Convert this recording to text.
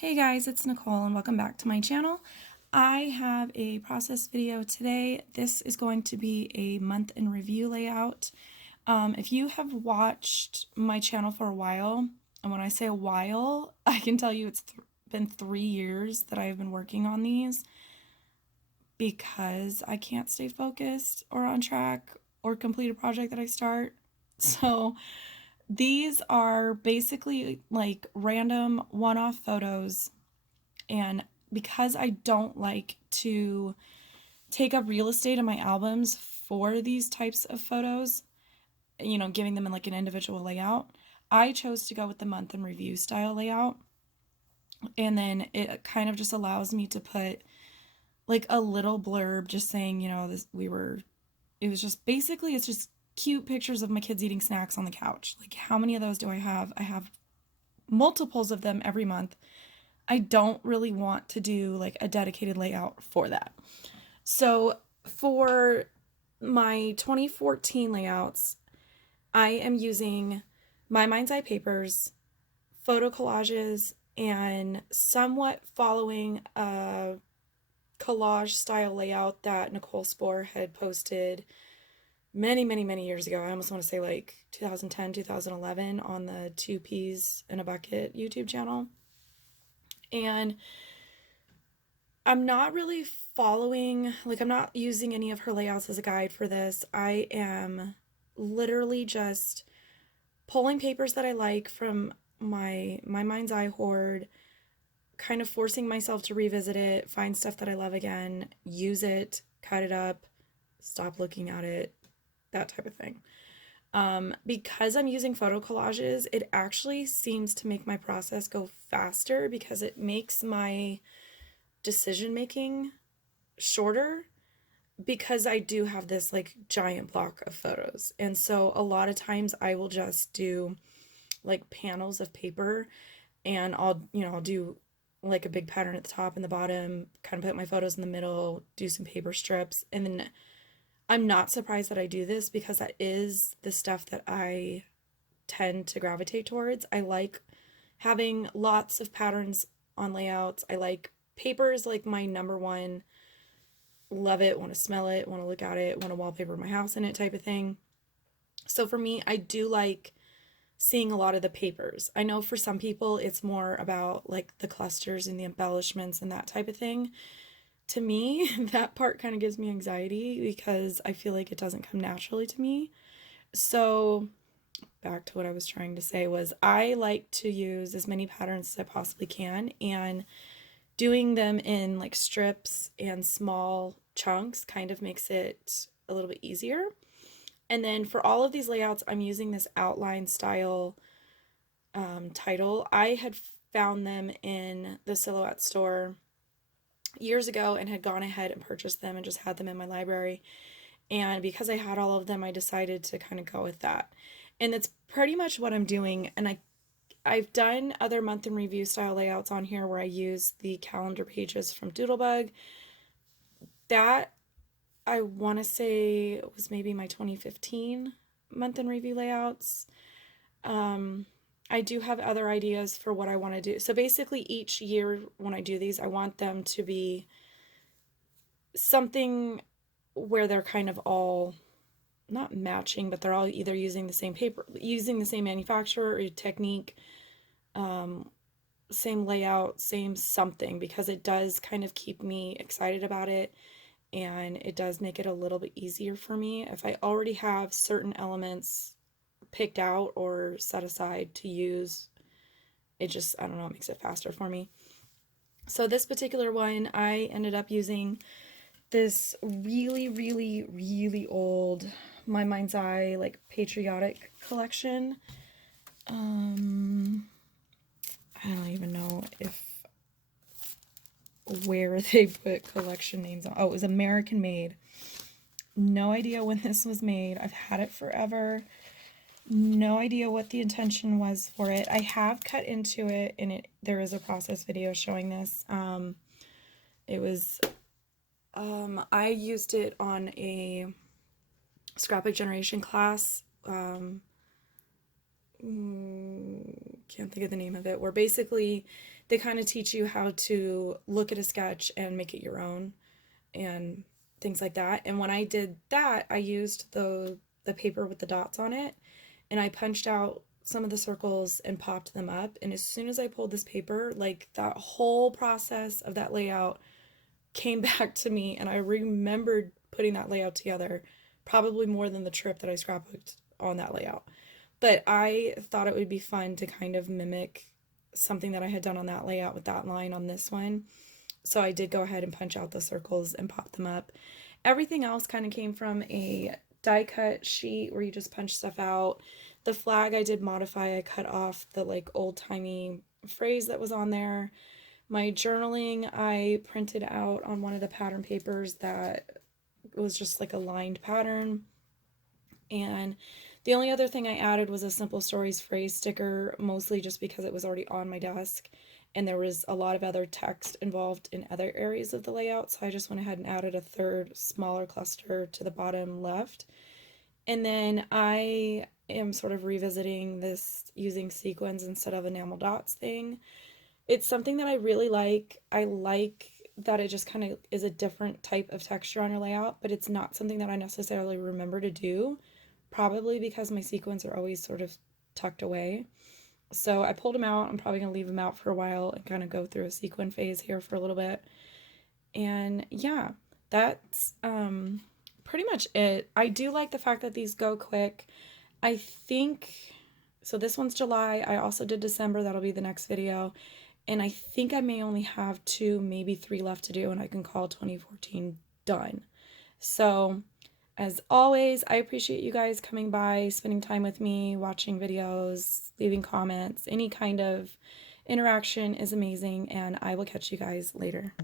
Hey guys, it's Nicole and welcome back to my channel. I have a process video today. This is going to be a month in review layout. If you have watched my channel for a while, and when I say a while, I can tell you it's been 3 years that I've been working on these because I can't stay focused or on track or complete a project that I start. So these are basically like random one-off photos, and because I don't like to take up real estate in my albums for these types of photos, giving them in like an individual layout, I chose to go with the month in review style layout. And then it kind of just allows me to put like a little blurb just saying, it was just basically, it's just cute pictures of my kids eating snacks on the couch. Like, how many of those do I have? I have multiples of them every month. I don't really want to do like a dedicated layout for that. So for my 2014 layouts, I am using my mind's eye papers, photo collages, and somewhat following a collage style layout that Nicole Spohr had posted many, many, many years ago. I almost want to say like 2010, 2011 on the Two Peas in a Bucket YouTube channel. And I'm not really following, like, I'm not using any of her layouts as a guide for this. I am literally just pulling papers that I like from my mind's eye hoard, kind of forcing myself to revisit it, find stuff that I love again, use it, cut it up, stop looking at it, that type of thing. Because I'm using photo collages, it actually seems to make my process go faster because it makes my decision making shorter, because I do have this like giant block of photos. And so a lot of times I will just do like panels of paper, and I'll do like a big pattern at the top and the bottom, kind of put my photos in the middle, do some paper strips, and then I'm not surprised that I do this because that is the stuff that I tend to gravitate towards. I like having lots of patterns on layouts. I like papers, like my number one. Love it, want to smell it, want to look at it, want to wallpaper my house in it type of thing. So for me, I do like seeing a lot of the papers. I know for some people it's more about like the clusters and the embellishments and that type of thing. To me, that part kind of gives me anxiety because I feel like it doesn't come naturally to me. So back to what I was trying to say was I like to use as many patterns as I possibly can, and doing them in like strips and small chunks kind of makes it a little bit easier. And then for all of these layouts, I'm using this outline style title. I had found them in the Silhouette store years ago and had gone ahead and purchased them and just had them in my library. And because I had all of them, I decided to kind of go with that. And that's pretty much what I'm doing. And I've done other month in review style layouts on here where I use the calendar pages from Doodlebug. That, I want to say, was maybe my 2015 month in review layouts. I do have other ideas for what I want to do. So basically each year when I do these, I want them to be something where they're kind of all not matching, but they're all either using the same paper, using the same manufacturer or technique, same layout, same something, because it does kind of keep me excited about it, and it does make it a little bit easier for me if I already have certain elements picked out or set aside to use. It just, I don't know, it makes it faster for me. So this particular one, I ended up using this really, really, really old My Mind's Eye like patriotic collection. I don't even know where they put collection names on. Oh, it was American made. No idea when this was made. I've had it forever. No idea what the intention was for it. I have cut into it, and there is a process video showing this. It was I used it on a scrapbook generation class. Can't think of the name of it, where basically they kind of teach you how to look at a sketch and make it your own and things like that. And when I did that, I used the paper with the dots on it, and I punched out some of the circles and popped them up. And as soon as I pulled this paper, like that whole process of that layout came back to me, and I remembered putting that layout together probably more than the trip that I scrapbooked on that layout. But I thought it would be fun to kind of mimic something that I had done on that layout with that line on this one. So I did go ahead and punch out the circles and pop them up. Everything else kind of came from a die cut sheet where you just punch stuff out. The flag I did modify. I cut off the like old timey phrase that was on there. My journaling I printed out on one of the pattern papers that was just like a lined pattern. And the only other thing I added was a simple stories phrase sticker, mostly just because it was already on my desk and there was a lot of other text involved in other areas of the layout. So I just went ahead and added a third smaller cluster to the bottom left. And then I am sort of revisiting this using sequins instead of enamel dots thing. It's something that I really like. I like that it just kind of is a different type of texture on your layout, but it's not something that I necessarily remember to do, probably because my sequins are always sort of tucked away. So I pulled them out. I'm probably going to leave them out for a while and kind of go through a sequin phase here for a little bit. And yeah, that's pretty much it. I do like the fact that these go quick. I think, so this one's July. I also did December. That'll be the next video. And I think I may only have 2, maybe 3 left to do, and I can call 2014 done. So as always, I appreciate you guys coming by, spending time with me, watching videos, leaving comments. Any kind of interaction is amazing, and I will catch you guys later.